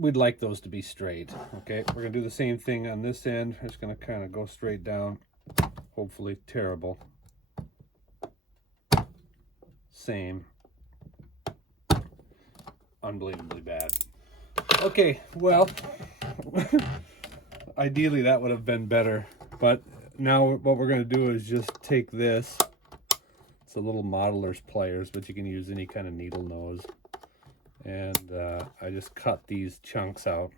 we'd like those to be straight. Okay, we're gonna do the same thing on this end. It's gonna kind of go straight down. Hopefully terrible. Same. Unbelievably bad. Okay, well, ideally that would have been better, but now what we're going to do is just take this. It's a little modeler's pliers, but you can use any kind of needle nose, and I just cut these chunks out.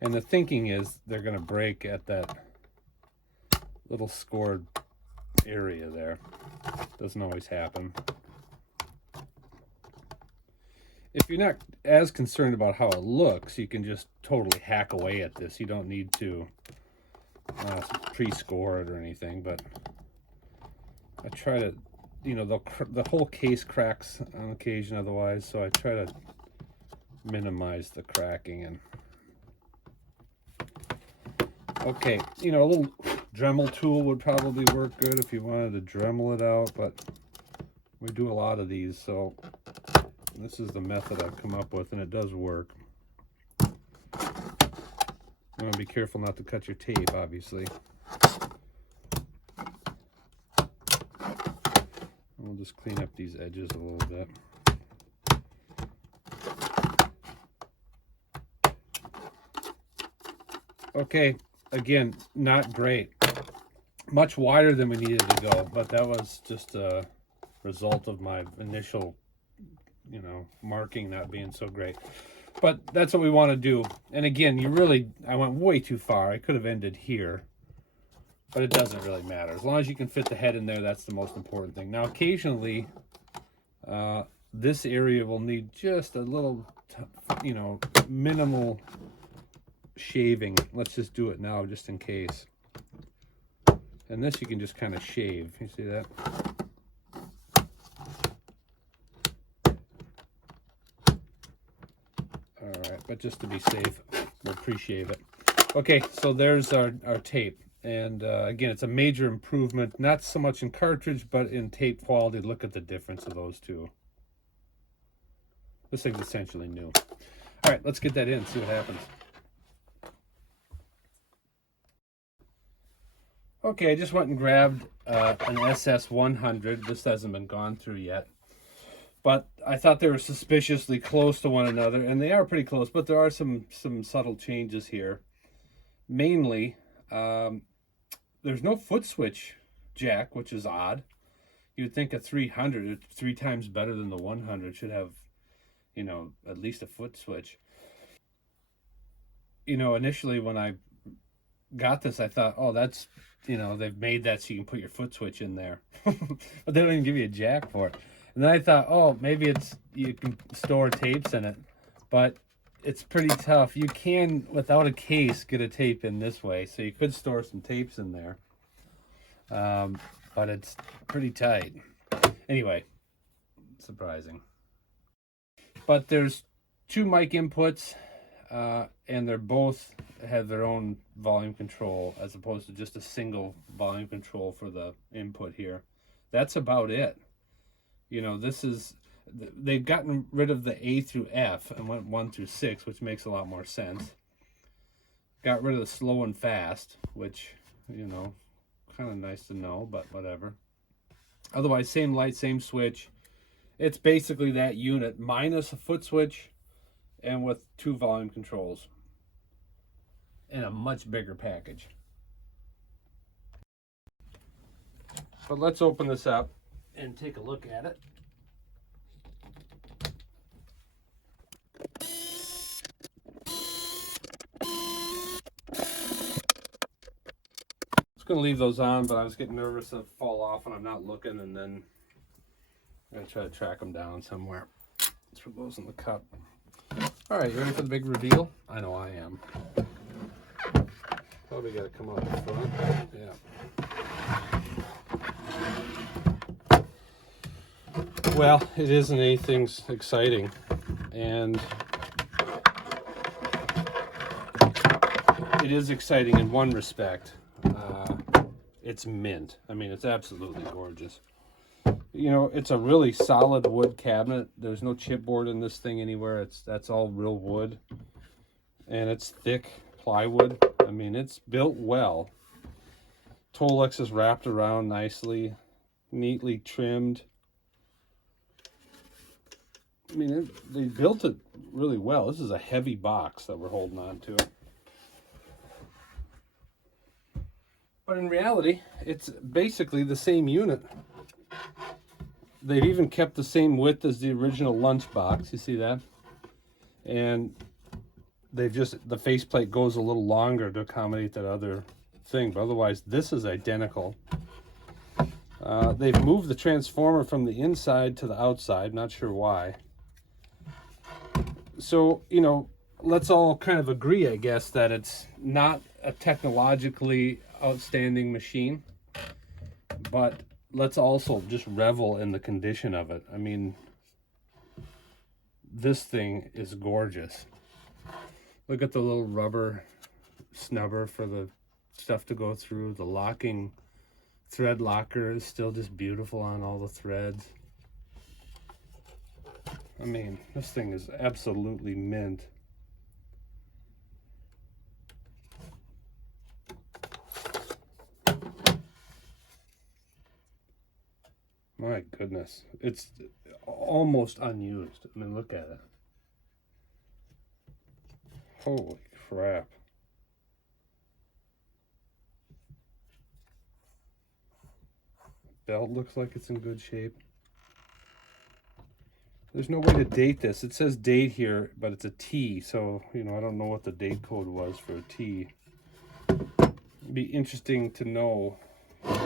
And the thinking is they're going to break at that little scored area there. Doesn't always happen. If you're not as concerned about how it looks, you can just totally hack away at this. You don't need to pre-score it or anything, but I try to, you know, the whole case cracks on occasion otherwise, so I try to minimize the cracking. And okay, you know, a little Dremel tool would probably work good if you wanted to Dremel it out, but we do a lot of these, so this is the method I've come up with, and it does work. You want to be careful not to cut your tape, obviously. We'll just clean up these edges a little bit. Okay, again, not great. Much wider than we needed to go, but that was just a result of my initial, you know, marking not being so great. But that's what we want to do. And again, I went way too far. I could have ended here, but it doesn't really matter. As long as you can fit the head in there, that's the most important thing. Now, occasionally, this area will need just a little, you know, minimal shaving. Let's just do it now, just in case. And this you can just kind of shave. You see that? Alright, but just to be safe, we'll pre-shave it. Okay, so there's our tape. And again, it's a major improvement, not so much in cartridge, but in tape quality. Look at the difference of those two. This thing's essentially new. Alright, let's get that in, see what happens. Okay, I just went and grabbed an SS-100. This hasn't been gone through yet. But I thought they were suspiciously close to one another, and they are pretty close, but there are some subtle changes here. Mainly, there's no foot switch jack, which is odd. You'd think a 300, 3 times better than the 100, should have, you know, at least a foot switch. You know, initially when I got this, I thought, oh, that's, you know, they've made that so you can put your foot switch in there. But they don't even give you a jack for it. And then I thought, oh, maybe you can store tapes in it, but it's pretty tough. You can, without a case, get a tape in this way, so you could store some tapes in there, but it's pretty tight. Anyway, surprising. But there's 2 mic inputs, and they're both have their own volume control as opposed to just a single volume control for the input here. That's about it. You know, they've gotten rid of the A through F and went 1 through 6, which makes a lot more sense. Got rid of the slow and fast, which, you know, kind of nice to know, but whatever. Otherwise, same light, same switch. It's basically that unit minus a foot switch and with 2 volume controls in a much bigger package. But let's open this up and take a look at it. I was going to leave those on, but I was getting nervous they'll fall off when I'm not looking, and then I'm going to try to track them down somewhere. Let's put those in the cup. All right, you ready for the big reveal? I know I am. Probably got to come out the front. Yeah. Well, it isn't anything exciting, and it is exciting in one respect. It's mint. I mean, it's absolutely gorgeous. You know, it's a really solid wood cabinet. There's no chipboard in this thing anywhere. That's all real wood. And it's thick plywood. I mean, it's built well. Tolex is wrapped around nicely, neatly trimmed. I mean, they built it really well. This is a heavy box that we're holding on to. But in reality, it's basically the same unit. They've even kept the same width as the original lunchbox. You see that? And they've just, the faceplate goes a little longer to accommodate that other thing. But otherwise, this is identical. They've moved the transformer from the inside to the outside. Not sure why. So, you know, let's all kind of agree, I guess, that it's not a technologically outstanding machine. But let's also just revel in the condition of it. I mean, this thing is gorgeous. Look at the little rubber snubber for the stuff to go through. The locking thread locker is still just beautiful on all the threads. I mean, this thing is absolutely mint. My goodness, it's almost unused. I mean, look at it. Holy crap. Belt looks like it's in good shape. There's no way to date this. It says date here, but it's a T, so, you know, I don't know what the date code was for a T. It'd be interesting to know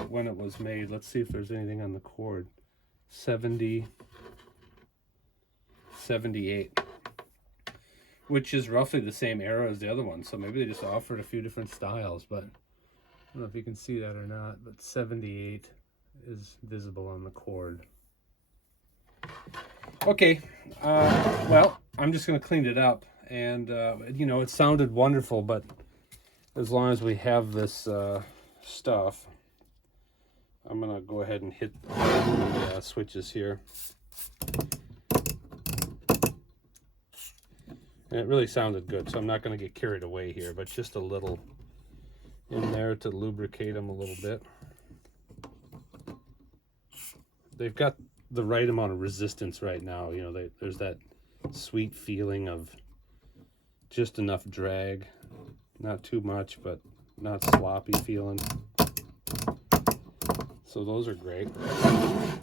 when it was made. Let's see if there's anything on the cord. 70, 78, which is roughly the same era as the other one. So maybe they just offered a few different styles, but I don't know if you can see that or not, but 78 is visible on the cord. Okay, well, I'm just going to clean it up, and you know, it sounded wonderful, but as long as we have this stuff, I'm going to go ahead and hit the switches here. And it really sounded good, so I'm not going to get carried away here, but just a little in there to lubricate them a little bit. They've got the right amount of resistance right now. You know, there's that sweet feeling of just enough drag, not too much, but not sloppy feeling. So those are great.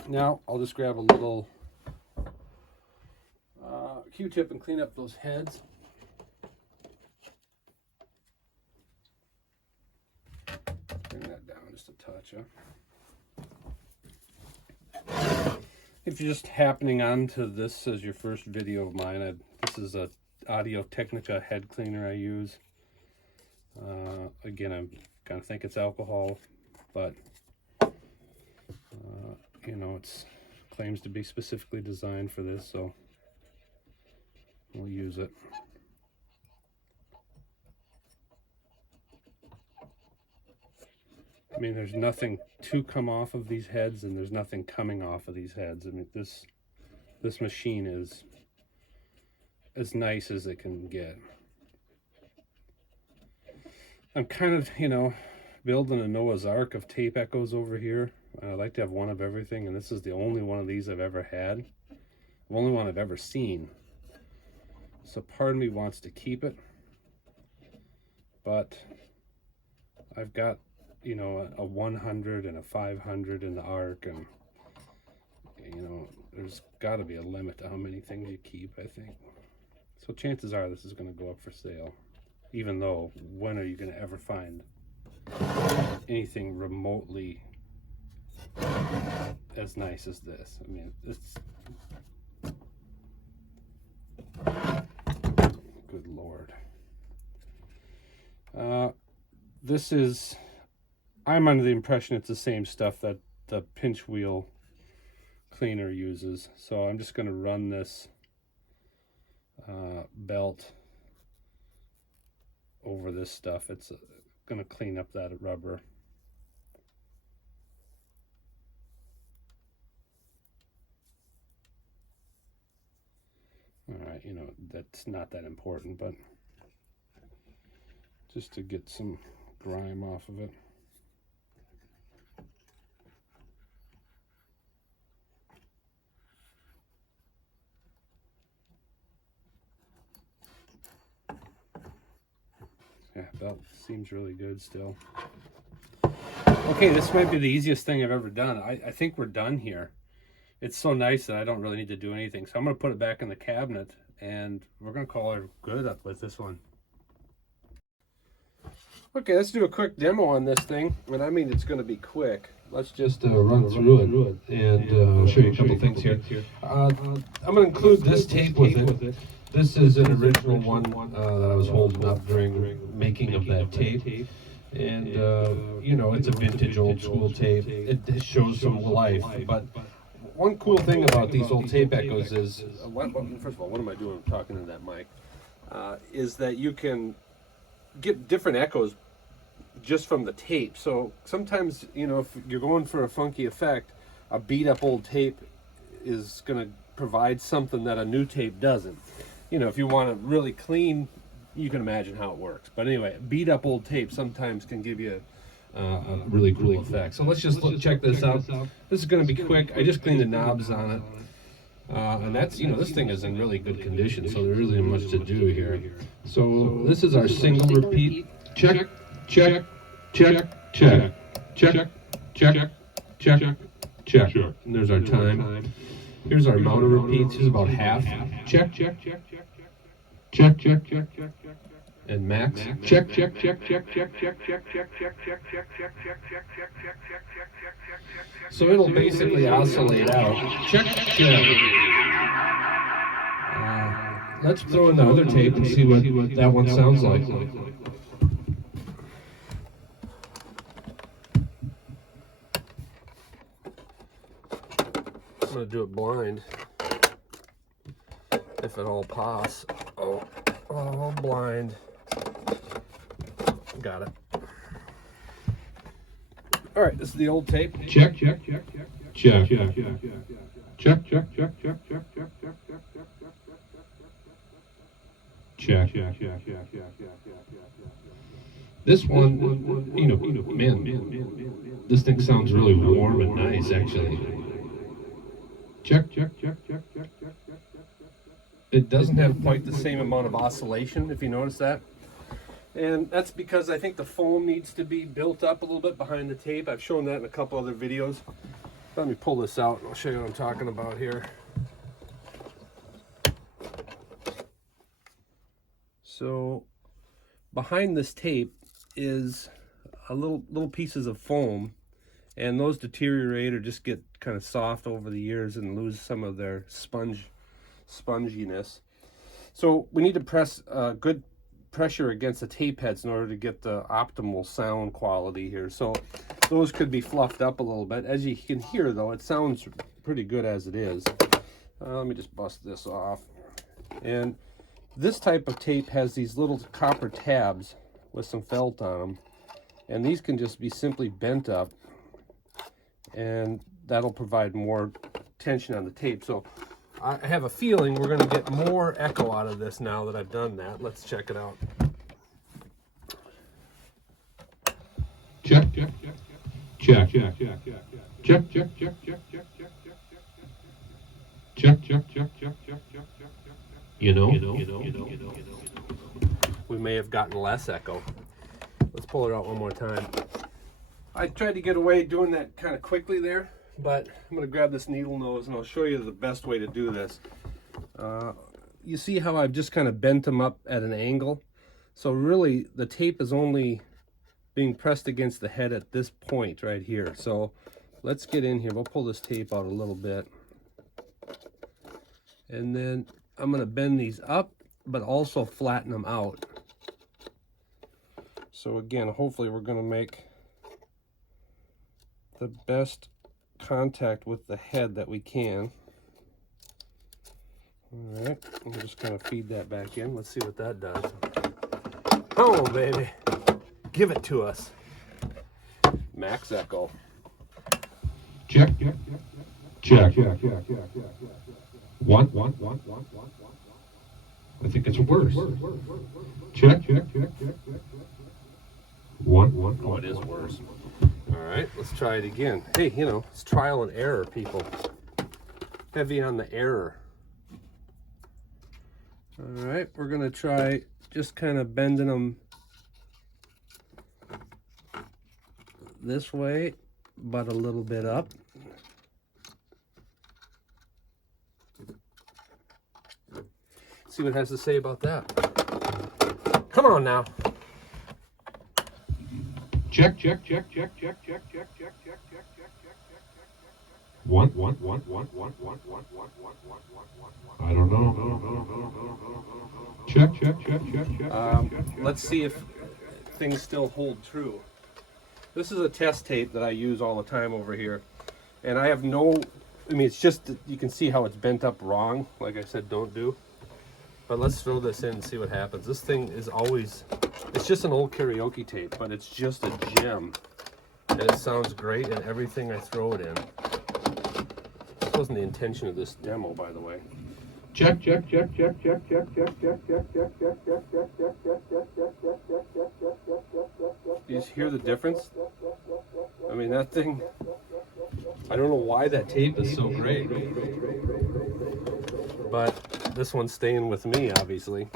Now I'll just grab a little Q-tip and clean up those heads. Bring that down just a touch, If you're just happening onto this as your first video of mine, this is a Audio Technica head cleaner I use. Again, I kind of think it's alcohol, but you know, it claims to be specifically designed for this, so we'll use it. I mean, there's nothing to come off of these heads, and there's nothing coming off of these heads. I mean, this machine is as nice as it can get. I'm kind of, you know, building a Noah's Ark of tape echoes over here. I like to have one of everything, and this is the only one of these I've ever had. The only one I've ever seen. So part of me wants to keep it, but I've got, you know, a 100 and a 500 in the Ark, and you know, there's got to be a limit to how many things you keep, I think. So chances are this is going to go up for sale, even though when are you going to ever find anything remotely as nice as this? I mean, it's good Lord. This is, I'm under the impression it's the same stuff that the pinch wheel cleaner uses. So I'm just going to run this belt over this stuff. It's going to clean up that rubber. you know, that's not that important, but just to get some grime off of it. Yeah, belt seems really good still. Okay, this might be the easiest thing I've ever done. I think we're done here. It's so nice that I don't really need to do anything. So I'm going to put it back in the cabinet, and we're going to call it good up with this one. Okay, let's do a quick demo on this thing. And I mean, it's going to be quick. Let's just run through it, and I'll show you a couple things here. I'm going to include this tape with it. This is an original one that I was holding up during making of that tape. And, you know, it's a vintage old school tape. It shows some life. But one cool thing about these old tape echoes is, first of all, what am I doing talking to that mic? Is that you can get different echoes just from the tape. So sometimes, you know, if you're going for a funky effect, a beat up old tape is going to provide something that a new tape doesn't. You know, if you want to really clean, you can imagine how it works. But anyway, beat up old tape sometimes can give you a really cool effect. So let's just check this out. This is going to be quick. I just cleaned the knobs on it. And that's, you know, this thing is in really good condition, so there really isn't much to do here. So this is our single repeat. Check, check, check, check, check, check, check, check. And there's our time. Here's our amount of repeats. This is about half. Check, check, check, check, check, check, check, check, and max. Check, check, check, check, check, check, check, check, check, check, check, check, check, check, check, check. So it'll basically oscillate out. Check, check. Let's throw in the other tape and see what that one sounds like. I'm going to do it blind, if at all possible. Oh, blind. Got it. All right, this is the old tape. Check, check, check, check, check, check, check, check, check, check, check, check, check, check, check, check, check. This one, you know, man, this thing sounds really warm and nice, actually. Check, check, check, check, check, check, check. It doesn't have quite the same amount of oscillation, if you notice that. And that's because I think the foam needs to be built up a little bit behind the tape. I've shown that in a couple other videos. Let me pull this out and I'll show you what I'm talking about here. So behind this tape is a little pieces of foam, and those deteriorate or just get kind of soft over the years and lose some of their sponginess. So we need to press good pressure against the tape heads in order to get the optimal sound quality here. So those could be fluffed up a little bit. As you can hear though, it sounds pretty good as it is. Let me just bust this off. And this type of tape has these little copper tabs with some felt on them, and these can just be simply bent up, and that'll provide more tension on the tape. So I have a feeling we're going to get more echo out of this now that I've done that. Let's check it out. Check, check, check, check, check, check, check, check, check, check, check, check, check, check, check, check, check, check. You know, we may have gotten less echo. Let's pull it out one more time. I tried to get away doing that kind of quickly there, but I'm going to grab this needle nose and I'll show you the best way to do this. You see how I've just kind of bent them up at an angle? So really the tape is only being pressed against the head at this point right here. So let's get in here. We'll pull this tape out a little bit. And then I'm going to bend these up, but also flatten them out. So again, hopefully we're going to make the best contact with the head that we can. All right, we'll just kind of feed that back in. Let's see what that does. Oh, baby, give it to us. Max echo. Check, check, check, check, check, check, check. One. I think it's worse. Check. One. Oh, it is worse. All right, let's try it again. Hey, you know, it's trial and error, people. Heavy on the error. All right, we're gonna try just kind of bending them this way, but a little bit up. See what it has to say about that. Come on now. Check. One. I don't know. Check. Let's see if things still hold true. This is a test tape that I use all the time over here. And I have no, I mean, it's just, you can see how it's bent up wrong. Like I said, don't do. But let's throw this in and see what happens. This thing is always, it's just an old karaoke tape, but it's just a gem. And it sounds great in everything I throw it in. This wasn't the intention of this demo, by the way. Check. You just hear the difference? I mean, that thing, I don't know why that tape is so great. But this one's staying with me, obviously.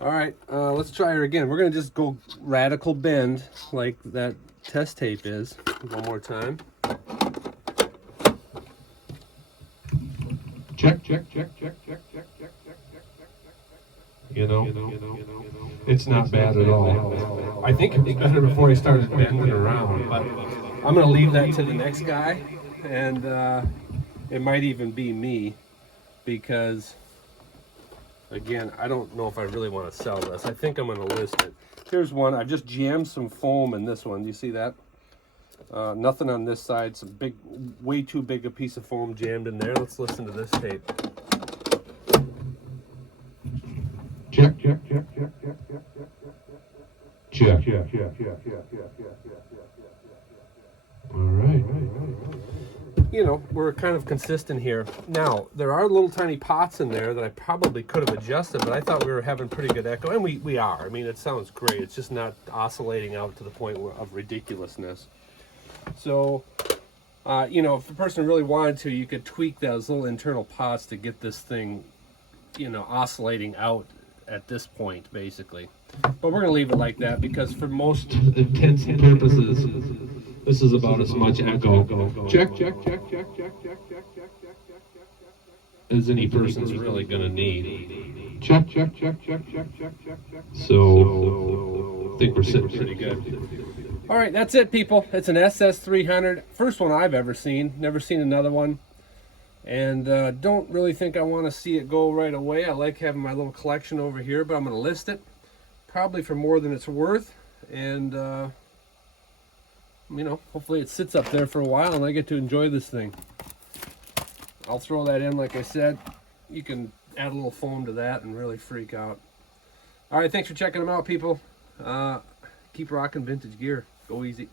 All right, let's try her again. We're gonna just go radical bend like that test tape is. One more time. Check. You know, it's not bad at all. I think it was better before he started bending around, but I'm gonna leave that to the next guy, and it might even be me, because again, I don't know if I really want to sell this. I think I'm gonna list it. Here's one. I just jammed some foam in this one. Do you see that? Nothing on this side. Some big, way too big a piece of foam jammed in there. Let's listen to this tape. Check. All right. You know, we're kind of consistent here. Now, there are little tiny pots in there that I probably could have adjusted, but I thought we were having pretty good echo, and we are. I mean, it sounds great. It's just not oscillating out to the point of ridiculousness. So, you know, if a person really wanted to, you could tweak those little internal pots to get this thing, you know, oscillating out at this point, basically. But we're going to leave it like that, because for most intents and purposes, this is about as much echo Check. as any person's really going to need. Check. So, I think we're sitting pretty good. All right, that's it, people. It's an SS-300. First one I've ever seen. Never seen another one. And don't really think I want to see it go right away. I like having my little collection over here, but I'm going to list it. Probably for more than it's worth. And, you know, hopefully it sits up there for a while and I get to enjoy this thing. I'll throw that in, like I said. You can add a little foam to that and really freak out. All right, thanks for checking them out, people. Keep rocking vintage gear. Go easy.